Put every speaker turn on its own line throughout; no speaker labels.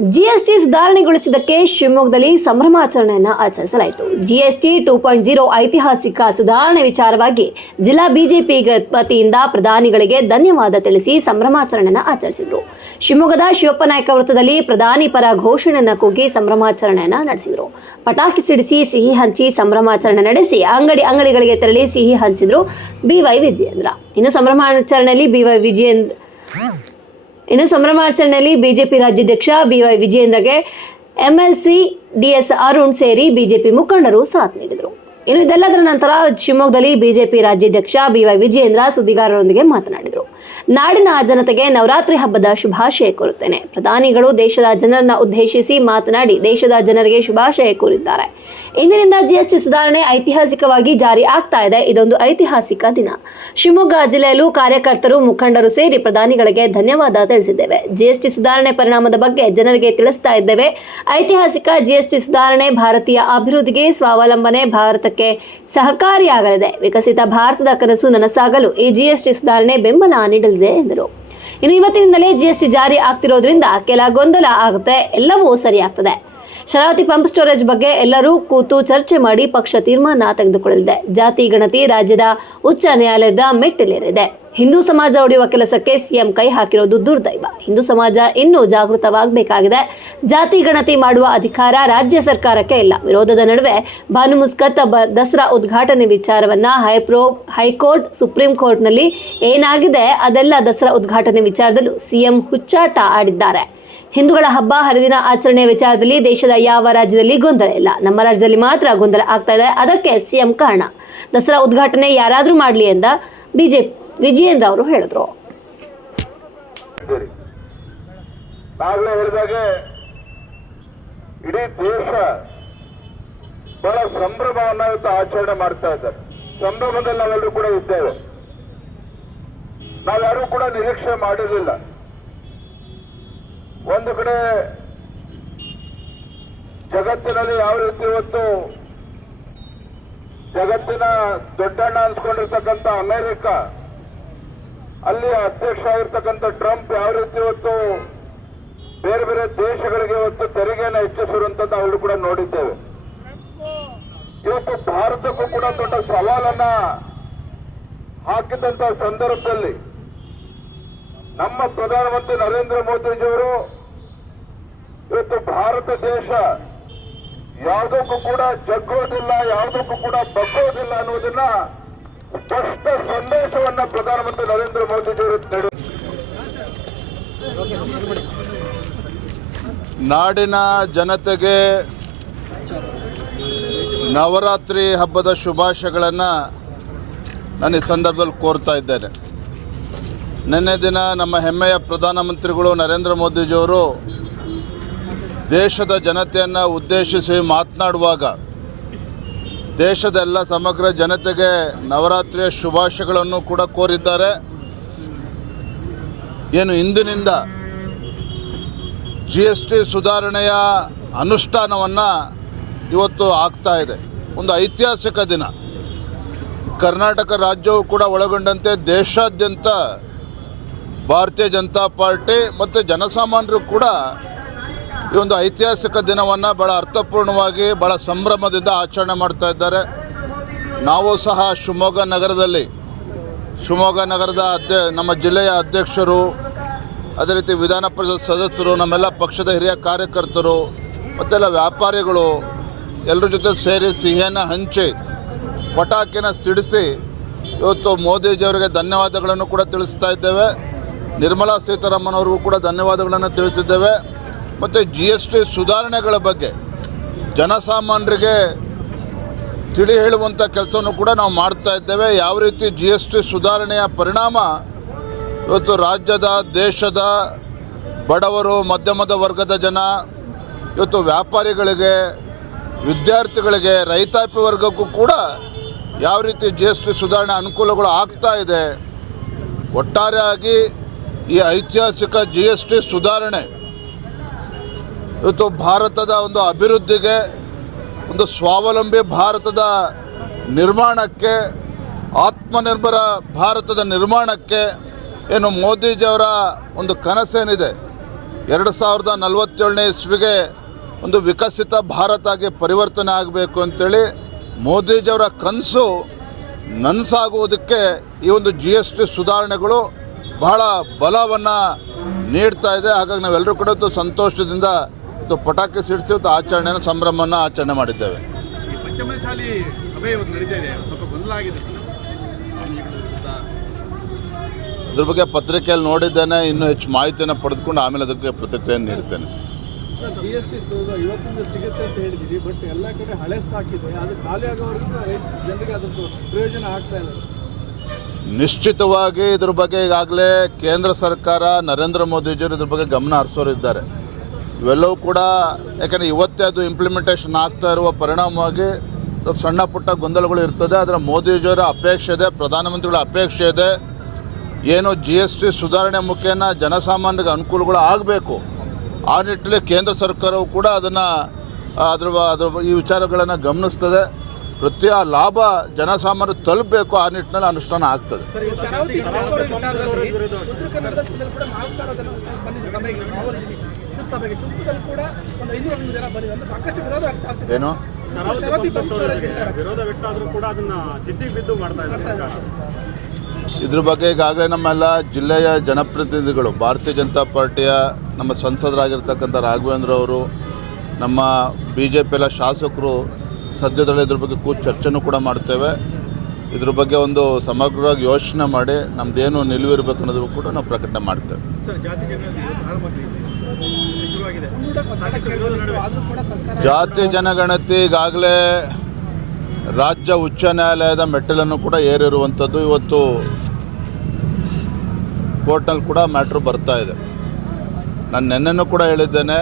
GST ಸುಧಾರಣೆಗೊಳಿಸಿದ್ದಕ್ಕೆ ಶಿವಮೊಗ್ಗದಲ್ಲಿ ಸಂಭ್ರಮಾಚರಣೆಯನ್ನು ಆಚರಿಸಲಾಯಿತು. GST two point zero ಐತಿಹಾಸಿಕ ಸುಧಾರಣೆ ವಿಚಾರವಾಗಿ ಜಿಲ್ಲಾ ಬಿಜೆಪಿ ವತಿಯಿಂದ ಪ್ರಧಾನಿಗಳಿಗೆ ಧನ್ಯವಾದ ತಿಳಿಸಿ ಸಂಭ್ರಮಾಚರಣೆಯನ್ನು ಆಚರಿಸಿದರು. ಶಿವಮೊಗ್ಗದ ಶಿವಪ್ಪ ನಾಯಕ ವೃತ್ತದಲ್ಲಿ ಪ್ರಧಾನಿ ಪರ ಘೋಷಣೆಯನ್ನು ಕೂಗಿ ಸಂಭ್ರಮಾಚರಣೆಯನ್ನು ನಡೆಸಿದರು. ಪಟಾಕಿ ಸಿಡಿಸಿ, ಸಿಹಿ ಹಂಚಿ ಸಂಭ್ರಮಾಚರಣೆ ನಡೆಸಿ ಅಂಗಡಿ ಅಂಗಡಿಗಳಿಗೆ ತೆರಳಿ ಸಿಹಿ ಹಂಚಿದ್ರು ಬಿವೈ ವಿಜಯೇಂದ್ರ. ಇನ್ನು ಸಂಭ್ರಮಾಚರಣೆಯಲ್ಲಿ ಬಿವೈ ವಿಜಯೇಂದ್ರ ಇನ್ನು ಸಂಭ್ರಮಾಚರಣೆಯಲ್ಲಿ ಬಿಜೆಪಿ ರಾಜ್ಯಾಧ್ಯಕ್ಷ ಬಿವೈ ವಿಜಯೇಂದ್ರಗೆ ಎಂಎಲ್ಸಿ ಡಿಎಸ್ ಅರುಣ್ ಸೇರಿ ಬಿಜೆಪಿ ಮುಖಂಡರು ಸಾಥ್ ನೀಡಿದರು. ಇನ್ನು ಇದೆಲ್ಲದರ ನಂತರ ಶಿವಮೊಗ್ಗದಲ್ಲಿ ಬಿಜೆಪಿ ರಾಜ್ಯಾಧ್ಯಕ್ಷ ಬಿವೈ ವಿಜಯೇಂದ್ರ ಸುದ್ದಿಗಾರರೊಂದಿಗೆ ಮಾತನಾಡಿದರು. ನಾಡಿನ ಜನತೆಗೆ ನವರಾತ್ರಿ ಹಬ್ಬದ ಶುಭಾಶಯ ಕೋರುತ್ತೇನೆ. ಪ್ರಧಾನಿಗಳು ದೇಶದ ಜನರನ್ನ ಉದ್ದೇಶಿಸಿ ಮಾತನಾಡಿ ದೇಶದ ಜನರಿಗೆ ಶುಭಾಶಯ ಕೋರಿದ್ದಾರೆ. ಇಂದಿನಿಂದ ಜಿಎಸ್ಟಿ ಸುಧಾರಣೆ ಐತಿಹಾಸಿಕವಾಗಿ ಜಾರಿ ಆಗ್ತಾ ಇದೆ. ಇದೊಂದು ಐತಿಹಾಸಿಕ ದಿನ. ಶಿವಮೊಗ್ಗ ಜಿಲ್ಲೆಯಲ್ಲೂ ಕಾರ್ಯಕರ್ತರು, ಮುಖಂಡರು ಸೇರಿ ಪ್ರಧಾನಿಗಳಿಗೆ ಧನ್ಯವಾದ ತಿಳಿಸಿದ್ದೇವೆ. ಜಿಎಸ್ಟಿ ಸುಧಾರಣೆ ಪರಿಣಾಮದ ಬಗ್ಗೆ ಜನರಿಗೆ ತಿಳಿಸ್ತಾ ಇದ್ದೇವೆ. ಐತಿಹಾಸಿಕ ಜಿಎಸ್ಟಿ ಸುಧಾರಣೆ ಭಾರತೀಯ ಅಭಿವೃದ್ಧಿಗೆ ಸ್ವಾವಲಂಬನೆ ಸಹಕಾರಿಯಾಗಲಿದೆ. ವಿಕಸಿತ ಭಾರತದ ಕನಸು ನನಸಾಗಲು ಈ ಜಿಎಸ್ಟಿ ಸುಧಾರಣೆ ಬೆಂಬಲ ನೀಡಲಿದೆ ಎಂದರು. ಇನ್ನು ಇವತ್ತಿನಿಂದಲೇ ಜಿಎಸ್ಟಿ ಜಾರಿ ಆಗ್ತಿರೋದ್ರಿಂದ ಕೆಲ ಗೊಂದಲ ಆಗುತ್ತೆ. ಎಲ್ಲವೂ ಸರಿಯಾಗ್ತದೆ. ಶರಾವತಿ ಪಂಪ್ ಸ್ಟೋರೇಜ್ ಬಗ್ಗೆ ಎಲ್ಲರೂ ಕೂತು ಚರ್ಚೆ ಮಾಡಿ ಪಕ್ಷ ತೀರ್ಮಾನ ತೆಗೆದುಕೊಳ್ಳಲಿದೆ. ಜಾತಿ, ಗಣತಿ, ರಾಜ್ಯದ ಉಚ್ಚ ನ್ಯಾಯಾಲಯದ ಮೆಟ್ಟಿಲೇರಿದೆ. ಹಿಂದೂ ಸಮಾಜ ಒಡೆಯುವ ಕೆಲಸಕ್ಕೆ ಸಿಎಂ ಕೈ ಹಾಕಿರೋದು ದುರ್ದೈವ. ಹಿಂದೂ ಸಮಾಜ ಇನ್ನೂ ಜಾಗೃತವಾಗಬೇಕಾಗಿದೆ. ಜಾತಿ ಗಣತಿ ಮಾಡುವ ಅಧಿಕಾರ ರಾಜ್ಯ ಸರ್ಕಾರಕ್ಕೆ ಇಲ್ಲ. ವಿರೋಧದ ನಡುವೆ ಭಾನು ಮುಸ್ಕತ್ ದಸರಾ ಉದ್ಘಾಟನೆ ವಿಚಾರವನ್ನ ಹೈಪ್ರೋ ಹೈಕೋರ್ಟ್, ಸುಪ್ರೀಂ ಕೋರ್ಟ್ನಲ್ಲಿ ಏನಾಗಿದೆ ಅದೆಲ್ಲ ದಸರಾ ಉದ್ಘಾಟನೆ ವಿಚಾರದಲ್ಲೂ ಸಿಎಂ ಹುಚ್ಚಾಟ ಆಡಿದ್ದಾರೆ. ಹಿಂದೂಗಳ ಹಬ್ಬ, ಹರಿದಿನ ಆಚರಣೆ ವಿಚಾರದಲ್ಲಿ ದೇಶದ ಯಾವ ರಾಜ್ಯದಲ್ಲಿ ಗೊಂದಲ ಇಲ್ಲ. ನಮ್ಮ ರಾಜ್ಯದಲ್ಲಿ ಮಾತ್ರ ಗೊಂದಲ ಆಗ್ತಾ ಇದೆ. ಅದಕ್ಕೆ ಸಿಎಂ ಕಾರಣ. ದಸರಾ ಉದ್ಘಾಟನೆ ಯಾರಾದರೂ ಮಾಡಲಿ ಎಂದ ಬಿಜೆಪಿ. ವಿಜಯೇಂದ್ರ ಅವರು ಹೇಳಿದ್ರು.
ಹೇಳಿದಾಗೆ ಇಡೀ ದೇಶ ಬಹಳ ಸಂಭ್ರಮವನ್ನ ಇವತ್ತು ಆಚರಣೆ ಮಾಡ್ತಾ ಇದ್ದಾರೆ. ಸಂಭ್ರಮದಲ್ಲಿ ನಾವೆಲ್ಲರೂ ಕೂಡ ಇದ್ದೇವೆ. ನಾವ್ಯಾರೂ ಕೂಡ ನಿರೀಕ್ಷೆ ಮಾಡಿರಲಿಲ್ಲ. ಒಂದು ಕಡೆ ಜಗತ್ತಿನಲ್ಲಿ ಯಾವ ರೀತಿ ಇವತ್ತು ಜಗತ್ತಿನ ದೊಡ್ಡಣ್ಣ ಅನ್ಸ್ಕೊಂಡಿರ್ತಕ್ಕಂಥ ಅಮೆರಿಕ ಅಲ್ಲಿ ಅಧ್ಯಕ್ಷ ಆಗಿರ್ತಕ್ಕಂಥ ಟ್ರಂಪ್ ಯಾವ ರೀತಿ ಇವತ್ತು ಬೇರೆ ಬೇರೆ ದೇಶಗಳಿಗೆ ಇವತ್ತು ತೆರಿಗೆಯನ್ನು ಹೆಚ್ಚಿಸಿರುವಂತದ್ದು ನಾವೆಲ್ಲರೂ ಕೂಡ ನೋಡಿದ್ದೇವೆ. ಇವತ್ತು ಭಾರತಕ್ಕೂ ಕೂಡ ದೊಡ್ಡ ಸವಾಲನ್ನ ಹಾಕಿದಂತ ಸಂದರ್ಭದಲ್ಲಿ ನಮ್ಮ ಪ್ರಧಾನಮಂತ್ರಿ ನರೇಂದ್ರ ಮೋದಿಜಿಯವರು ಇವತ್ತು ಭಾರತ ದೇಶ ಯಾವುದಕ್ಕೂ ಕೂಡ ಜಗ್ಗೋದಿಲ್ಲ, ಯಾವುದಕ್ಕೂ ಕೂಡ ಬಗ್ಗೋದಿಲ್ಲ ಅನ್ನೋದನ್ನ ಸ್ಪಷ್ಟ ಸಂದೇಶವನ್ನ ಪ್ರಧಾನಮಂತ್ರಿ ನರೇಂದ್ರ ಮೋದಿಜಿಯವರು ನೀಡಿದ್ದಾರೆ
ನಾಡಿನ ಜನತೆಗೆ ನವರಾತ್ರಿ ಹಬ್ಬದ ಶುಭಾಶಯಗಳನ್ನು ನಾನು ಈ ಸಂದರ್ಭದಲ್ಲಿ ಕೋರ್ತಾ ಇದ್ದೇನೆ. ನಿನ್ನೆ ದಿನ ನಮ್ಮ ಹೆಮ್ಮೆಯ ಪ್ರಧಾನಮಂತ್ರಿಗಳು ನರೇಂದ್ರ ಮೋದಿಜಿಯವರು ದೇಶದ ಜನತೆಯನ್ನು ಉದ್ದೇಶಿಸಿ ಮಾತನಾಡುವಾಗ ದೇಶದ ಎಲ್ಲ ಸಮಗ್ರ ಜನತೆಗೆ ನವರಾತ್ರಿಯ ಶುಭಾಶಯಗಳನ್ನು ಕೂಡ ಕೋರಿದ್ದಾರೆ. ಏನು ಇಂದಿನಿಂದ ಜಿ ಎಸ್ ಟಿ ಸುಧಾರಣೆಯ ಅನುಷ್ಠಾನವನ್ನು ಇವತ್ತು ಆಗ್ತಾ ಇದೆ. ಒಂದು ಐತಿಹಾಸಿಕ ದಿನ. ಕರ್ನಾಟಕ ರಾಜ್ಯವು ಕೂಡ ಒಳಗೊಂಡಂತೆ ದೇಶಾದ್ಯಂತ ಭಾರತೀಯ ಜನತಾ ಪಾರ್ಟಿ ಮತ್ತು ಜನಸಾಮಾನ್ಯರು ಕೂಡ ಈ ಒಂದು ಐತಿಹಾಸಿಕ ದಿನವನ್ನು ಭಾಳ ಅರ್ಥಪೂರ್ಣವಾಗಿ ಭಾಳ ಸಂಭ್ರಮದಿಂದ ಆಚರಣೆ ಮಾಡ್ತಾ ಇದ್ದಾರೆ. ನಾವು ಸಹ ಶಿವಮೊಗ್ಗ ನಗರದಲ್ಲಿ, ಶಿವಮೊಗ್ಗ ನಗರದ ಅಧ್ಯ ನಮ್ಮ ಜಿಲ್ಲೆಯ ಅಧ್ಯಕ್ಷರು, ಅದೇ ರೀತಿ ವಿಧಾನ ಪರಿಷತ್ ಸದಸ್ಯರು, ನಮ್ಮೆಲ್ಲ ಪಕ್ಷದ ಹಿರಿಯ ಕಾರ್ಯಕರ್ತರು, ಮತ್ತೆಲ್ಲ ವ್ಯಾಪಾರಿಗಳು, ಎಲ್ಲರ ಜೊತೆ ಸೇರಿ ಸಿಹಿಯನ್ನು ಹಂಚಿ ಪಟಾಕಿನ ಸಿಡಿಸಿ, ಇವತ್ತು ಮೋದಿಜಿಯವರಿಗೆ ಧನ್ಯವಾದಗಳನ್ನು ಕೂಡ ತಿಳಿಸ್ತಾ ಇದ್ದೇವೆ. ನಿರ್ಮಲಾ ಸೀತಾರಾಮನ್ ಅವ್ರಿಗೂ ಕೂಡ ಧನ್ಯವಾದಗಳನ್ನು ತಿಳಿಸಿದ್ದೇವೆ. ಮತ್ತು ಜಿ ಎಸ್ ಟಿ ಸುಧಾರಣೆಗಳ ಬಗ್ಗೆ ಜನಸಾಮಾನ್ಯರಿಗೆ ತಿಳಿ ಹೇಳುವಂಥ ಕೆಲಸವನ್ನು ಕೂಡ ನಾವು ಮಾಡ್ತಾ ಇದ್ದೇವೆ. ಯಾವ ರೀತಿ ಜಿ ಎಸ್ ಟಿ ಸುಧಾರಣೆಯ ಪರಿಣಾಮ ಇವತ್ತು ರಾಜ್ಯದ, ದೇಶದ ಬಡವರು, ಮಧ್ಯಮದ ವರ್ಗದ ಜನ, ಇವತ್ತು ವ್ಯಾಪಾರಿಗಳಿಗೆ, ವಿದ್ಯಾರ್ಥಿಗಳಿಗೆ, ರೈತಾಪಿ ವರ್ಗಕ್ಕೂ ಕೂಡ ಯಾವ ರೀತಿ ಜಿ ಎಸ್ ಟಿ ಸುಧಾರಣೆ ಅನುಕೂಲಗಳು ಆಗ್ತಾ ಇದೆ. ಒಟ್ಟಾರೆಯಾಗಿ ಈ ಐತಿಹಾಸಿಕ ಜಿ ಎಸ್ ಟಿ ಸುಧಾರಣೆ ಇವತ್ತು ಭಾರತದ ಒಂದು ಅಭಿವೃದ್ಧಿಗೆ, ಒಂದು ಸ್ವಾವಲಂಬಿ ಭಾರತದ ನಿರ್ಮಾಣಕ್ಕೆ, ಆತ್ಮನಿರ್ಭರ ಭಾರತದ ನಿರ್ಮಾಣಕ್ಕೆ ಏನು ಮೋದಿಜಿಯವರ ಒಂದು ಕನಸೇನಿದೆ. ಎರಡು ಸಾವಿರದ ನಲವತ್ತೇಳನೇ ಇಸ್ವಿಗೆ ಒಂದು ವಿಕಸಿತ ಭಾರತ ಆಗಿ ಪರಿವರ್ತನೆ ಆಗಬೇಕು ಅಂತೇಳಿ ಮೋದಿಜಿಯವರ ಕನಸು ನನಸಾಗುವುದಕ್ಕೆ ಈ ಒಂದು ಜಿ ಎಸ್ ಟಿ ಸುಧಾರಣೆಗಳು ಬಹಳ ಬಲವನ್ನು ನೀಡ್ತಾ ಇದೆ. ಹಾಗಾಗಿ ನಾವೆಲ್ಲರೂ ಕೂಡ ಸಂತೋಷದಿಂದ ಇವತ್ತು ಪಟಾಕಿ ಸಿಡಿಸಿ ಮತ್ತು ಆಚರಣೆಯನ್ನು ಸಂಭ್ರಮವನ್ನು ಆಚರಣೆ ಮಾಡಿದ್ದೇವೆ.
ಈ ಪಂಚಮಸಾಲಿ ಸಭೆ ಇವತ್ತು ನಡೀತಾ ಇದೆ. ಸ್ವಲ್ಪ ಗೊಂದಲ ಆಗಿದೆ.
ಅದ್ರ ಬಗ್ಗೆ ಪತ್ರಿಕೆಯಲ್ಲಿ ನೋಡಿದ್ದೇನೆ. ಇನ್ನೂ ಹೆಚ್ಚು ಮಾಹಿತಿಯನ್ನು ಪಡೆದುಕೊಂಡು ಆಮೇಲೆ ಅದಕ್ಕೆ ಪ್ರತಿಕ್ರಿಯೆ ನೀಡ್ತೇನೆ
ಸರ್ ಜಿ ಎಸ್ ಟಿ ಇವತ್ತಿಂದ ಸಿಗುತ್ತೆ ಅಂತ ಹೇಳಿದ್ದೀರಿ ಬಟ್ ಎಲ್ಲ ಕಡೆ ಹಳೆ ಸ್ಟಾಕ್ ಇದೆ. ಅದು ಖಾಲಿ ಆಗೋವರೆಗೂ ಜನರಿಗೆ ಅದ್ರ ಪ್ರಯೋಜನ ಆಗ್ತಾ ಇಲ್ಲ.
ನಿಶ್ಚಿತವಾಗಿ ಇದ್ರ ಬಗ್ಗೆ ಈಗಾಗಲೇ ಕೇಂದ್ರ ಸರ್ಕಾರ ನರೇಂದ್ರ ಮೋದಿಜಿಯವರು ಇದ್ರ ಬಗ್ಗೆ ಗಮನ ಹರಿಸೋರಿದ್ದಾರೆ ಇವೆಲ್ಲವೂ ಕೂಡ ಯಾಕಂದರೆ ಇವತ್ತೇ ಅದು ಇಂಪ್ಲಿಮೆಂಟೇಷನ್ ಆಗ್ತಾ ಇರುವ ಪರಿಣಾಮವಾಗಿ ಸ್ವಲ್ಪ ಸಣ್ಣ ಪುಟ್ಟ ಗೊಂದಲಗಳು ಇರ್ತದೆ. ಆದರೆ ಮೋದಿಜಿಯವರ ಅಪೇಕ್ಷೆ ಇದೆ, ಪ್ರಧಾನಮಂತ್ರಿಗಳ ಅಪೇಕ್ಷೆ ಇದೆ. ಏನು ಜಿ ಎಸ್ ಟಿ ಸುಧಾರಣೆ ಮುಖೇನ ಜನಸಾಮಾನ್ಯರಿಗೆ ಅನುಕೂಲಗಳು ಆಗಬೇಕು. ಆ ನಿಟ್ಟಿನಲ್ಲಿ ಕೇಂದ್ರ ಸರ್ಕಾರವು ಕೂಡ ಅದನ್ನು, ಅದ್ರ ಅದ್ರ ಈ ವಿಚಾರಗಳನ್ನು ಗಮನಿಸ್ತದೆ. ಪ್ರತಿ ಆ ಲಾಭ ಜನಸಾಮಾನ್ಯರು ತಲುಪಬೇಕು ಆ ನಿಟ್ಟಿನಲ್ಲಿ ಅನುಷ್ಠಾನ ಆಗ್ತದೆ.
ಸಭೆಗೆ ಕೂಡ ಒಂದು ಐನೂರು ಐನೂರು ಜನ ಸಾಕಷ್ಟು ವಿರೋಧ ಆಗ್ತಾ ಆಗ್ತಿದೆ.
ಏನು?
ಶರಾವತಿ ಬಂಧುತ್ವದ
ವಿರೋಧ ವ್ಯಕ್ತ ಕೂಡ ಅದನ್ನ ಜಿದ್ದಿಗೆ ಬಿದ್ದು ಮಾಡ್ತಾ ಇದೆ ಸರ್ಕಾರ.
ಇದ್ರ ಬಗ್ಗೆ ಈಗಾಗಲೇ ನಮ್ಮೆಲ್ಲ ಜಿಲ್ಲೆಯ ಜನಪ್ರತಿನಿಧಿಗಳು ಭಾರತೀಯ ಜನತಾ ಪಾರ್ಟಿಯ ನಮ್ಮ ಸಂಸದರಾಗಿರ್ತಕ್ಕಂಥ ರಾಘವೇಂದ್ರ ಅವರು ನಮ್ಮ ಬಿ ಜೆ ಪಿ ಎಲ್ಲ ಶಾಸಕರು ಸದ್ಯದಲ್ಲೇ ಇದ್ರ ಬಗ್ಗೆ ಕೂತು ಚರ್ಚೆನೂ ಕೂಡ ಮಾಡ್ತೇವೆ. ಇದ್ರ ಬಗ್ಗೆ ಒಂದು ಸಮಗ್ರವಾಗಿ ಯೋಚನೆ ಮಾಡಿ ನಮ್ಮದೇನು ನಿಲುವಿರಬೇಕು ಅನ್ನೋದ್ರು ಕೂಡ ನಾವು ಪ್ರಕಟಣೆ ಮಾಡ್ತೇವೆ.
ಸರ್ ಜಾತಿ ಜನಗಣತಿ
ಈಗಾಗಲೇ ರಾಜ್ಯ ಉಚ್ಚ ನ್ಯಾಯಾಲಯದ ಮೆಟ್ಟಿಲನ್ನು ಕೂಡ ಏರಿರುವಂಥದ್ದು. ಇವತ್ತು ಕೋರ್ಟ್ನಲ್ಲಿ ಕೂಡ ಮ್ಯಾಟ್ರ್ ಬರ್ತಾ ಇದೆ. ನಾನು ನೆನ್ನೆನೂ ಕೂಡ ಹೇಳಿದ್ದೇನೆ,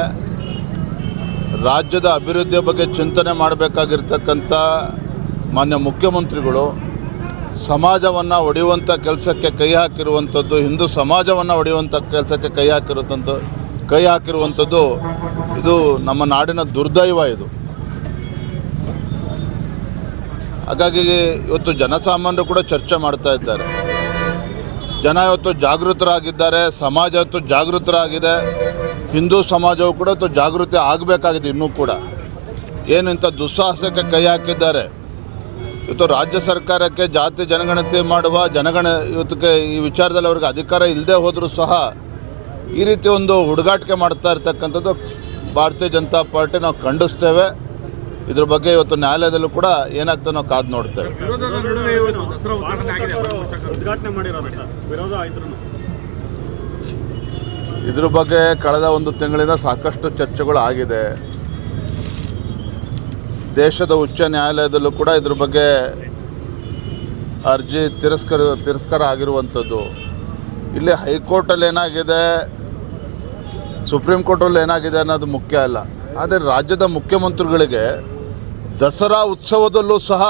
ರಾಜ್ಯದ ಅಭಿವೃದ್ಧಿಯ ಬಗ್ಗೆ ಚಿಂತನೆ ಮಾಡಬೇಕಾಗಿರ್ತಕ್ಕಂಥ ಮಾನ್ಯ ಮುಖ್ಯಮಂತ್ರಿಗಳು ಸಮಾಜವನ್ನು ಒಡೆಯುವಂಥ ಕೆಲಸಕ್ಕೆ ಕೈ ಹಾಕಿರುವಂಥದ್ದು, ಹಿಂದೂ ಸಮಾಜವನ್ನು ಒಡೆಯುವಂಥ ಕೆಲಸಕ್ಕೆ ಕೈ ಹಾಕಿರುವಂಥದ್ದು. ಕೈ ಹಾಕಿರುವಂಥದ್ದು ಇದು ನಮ್ಮ ನಾಡಿನ ದುರ್ದೈವ ಇದು. ಹಾಗಾಗಿ ಇವತ್ತು ಜನಸಾಮಾನ್ಯರು ಕೂಡ ಚರ್ಚೆ ಮಾಡ್ತಾ ಇದ್ದಾರೆ. ಜನ ಇವತ್ತು ಜಾಗೃತರಾಗಿದ್ದಾರೆ, ಸಮಾಜ ಇವತ್ತು ಜಾಗೃತರಾಗಿದೆ, ಹಿಂದೂ ಸಮಾಜವು ಕೂಡ ಇವತ್ತು ಜಾಗೃತಿ ಆಗಬೇಕಾಗಿದೆ ಇನ್ನೂ ಕೂಡ. ಏನು ಇಂಥ ದುಸ್ಸಾಹಸಕ್ಕೆ ಕೈ ಹಾಕಿದ್ದಾರೆ. ಇವತ್ತು ರಾಜ್ಯ ಸರ್ಕಾರಕ್ಕೆ ಜಾತಿ ಜನಗಣತಿ ಮಾಡುವ ಜನಗಣ ಇವತ್ತಿಗೆ ಈ ವಿಚಾರದಲ್ಲಿ ಅವ್ರಿಗೆ ಅಧಿಕಾರ ಇಲ್ಲದೆ ಹೋದರೂ ಸಹ ಈ ರೀತಿ ಒಂದು ಹುಡುಗಾಟಿಕೆ ಮಾಡ್ತಾ ಇರ್ತಕ್ಕಂಥದ್ದು ಭಾರತೀಯ ಜನತಾ ಪಾರ್ಟಿ ನಾವು ಖಂಡಿಸ್ತೇವೆ. ಇದ್ರ ಬಗ್ಗೆ ಇವತ್ತು ನ್ಯಾಯಾಲಯದಲ್ಲೂ ಕೂಡ ಏನಾಗ್ತದೆ ನಾವು ಕಾದು ನೋಡ್ತೇವೆ. ಇದ್ರ ಬಗ್ಗೆ ಕಳೆದ ಒಂದು ತಿಂಗಳಿಂದ ಸಾಕಷ್ಟು ಚರ್ಚೆಗಳು ಆಗಿದೆ. ದೇಶದ ಉಚ್ಚ ನ್ಯಾಯಾಲಯದಲ್ಲೂ ಕೂಡ ಇದ್ರ ಬಗ್ಗೆ ಅರ್ಜಿ ತಿರಸ್ಕರ ತಿರಸ್ಕಾರ ಆಗಿರುವಂಥದ್ದು. ಇಲ್ಲಿ ಹೈಕೋರ್ಟಲ್ಲಿ ಏನಾಗಿದೆ? ಸುಪ್ರೀಂ ಕೋರ್ಟಲ್ಲಿ ಏನಾಗಿದೆ ಅನ್ನೋದು ಮುಖ್ಯ ಅಲ್ಲ. ಆದರೆ ರಾಜ್ಯದ ಮುಖ್ಯಮಂತ್ರಿಗಳಿಗೆ ದಸರಾ ಉತ್ಸವದಲ್ಲೂ ಸಹ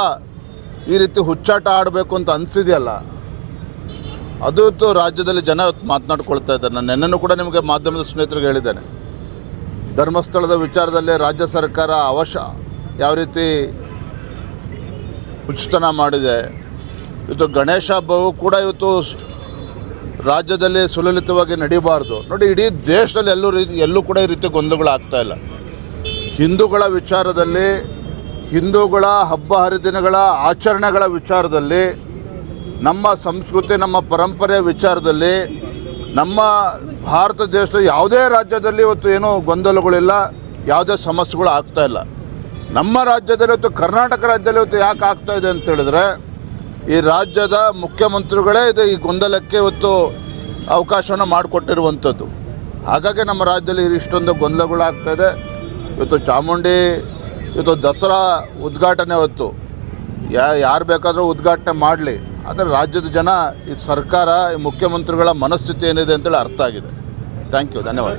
ಈ ರೀತಿ ಹುಚ್ಚಾಟ ಆಡಬೇಕು ಅಂತ ಅನಿಸಿದೆಯಲ್ಲ. ಅದು ರಾಜ್ಯದಲ್ಲಿ ಜನ ಮಾತನಾಡ್ಕೊಳ್ತಾ ಇದ್ದಾರೆ. ನಾನು ನಿನ್ನೂ ಕೂಡ ನಿಮಗೆ ಮಾಧ್ಯಮದ ಸ್ನೇಹಿತರಿಗೆ ಹೇಳಿದ್ದೇನೆ. ಧರ್ಮಸ್ಥಳದ ವಿಚಾರದಲ್ಲಿ ರಾಜ್ಯ ಸರ್ಕಾರ ಅವಶ್ಯ ಯಾವ ರೀತಿ ಉಚಿತನ ಮಾಡಿದೆ. ಇವತ್ತು ಗಣೇಶ ಹಬ್ಬವು ಕೂಡ ಇವತ್ತು ರಾಜ್ಯದಲ್ಲಿ ಸುಲಲಿತವಾಗಿ ನಡೀಬಾರ್ದು. ನೋಡಿ, ಇಡೀ ದೇಶದಲ್ಲಿ ಎಲ್ಲೂ ರೀತಿ, ಎಲ್ಲೂ ಕೂಡ ಈ ರೀತಿ ಗೊಂದಲಗಳು ಆಗ್ತಾ ಇಲ್ಲ. ಹಿಂದೂಗಳ ವಿಚಾರದಲ್ಲಿ, ಹಿಂದೂಗಳ ಹಬ್ಬ ಹರಿದಿನಗಳ ಆಚರಣೆಗಳ ವಿಚಾರದಲ್ಲಿ, ನಮ್ಮ ಸಂಸ್ಕೃತಿ, ನಮ್ಮ ಪರಂಪರೆಯ ವಿಚಾರದಲ್ಲಿ, ನಮ್ಮ ಭಾರತ ದೇಶದ ಯಾವುದೇ ರಾಜ್ಯದಲ್ಲಿ ಇವತ್ತು ಏನೂ ಗೊಂದಲಗಳಿಲ್ಲ, ಯಾವುದೇ ಸಮಸ್ಯೆಗಳು ಆಗ್ತಾ ಇಲ್ಲ. ನಮ್ಮ ರಾಜ್ಯದಲ್ಲಿ ಇವತ್ತು, ಕರ್ನಾಟಕ ರಾಜ್ಯದಲ್ಲಿ ಇವತ್ತು ಯಾಕೆ ಆಗ್ತಾ ಇದೆ ಅಂತ ಹೇಳಿದ್ರೆ ಈ ರಾಜ್ಯದ ಮುಖ್ಯಮಂತ್ರಿಗಳೇ ಇದು ಈ ಗೊಂದಲಕ್ಕೆ ಇವತ್ತು ಅವಕಾಶವನ್ನು ಮಾಡಿಕೊಟ್ಟಿರುವಂಥದ್ದು. ಹಾಗಾಗಿ ನಮ್ಮ ರಾಜ್ಯದಲ್ಲಿ ಇಷ್ಟೊಂದು ಗೊಂದಲಗಳಾಗ್ತಾಯಿದೆ ಇವತ್ತು ಚಾಮುಂಡಿ ಇವತ್ತು ದಸರಾ ಉದ್ಘಾಟನೆ ಹೊತ್ತು. ಯಾ ಯಾರು ಬೇಕಾದರೂ ಉದ್ಘಾಟನೆ ಮಾಡಲಿ. ಆದರೆ ರಾಜ್ಯದ ಜನ ಈ ಸರ್ಕಾರ ಈ ಮುಖ್ಯಮಂತ್ರಿಗಳ ಮನಸ್ಥಿತಿ ಏನಿದೆ ಅಂತೇಳಿ ಅರ್ಥ ಆಗಿದೆ. ಥ್ಯಾಂಕ್ ಯು ಧನ್ಯವಾದ